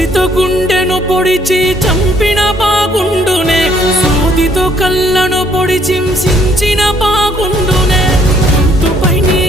కత్తితో గుండెను పొడిచి చంపిన బాగుండునే, సూదితో కళ్ళను పొడిచి హింసించిన బాగుండునే, గొంతుపై నీ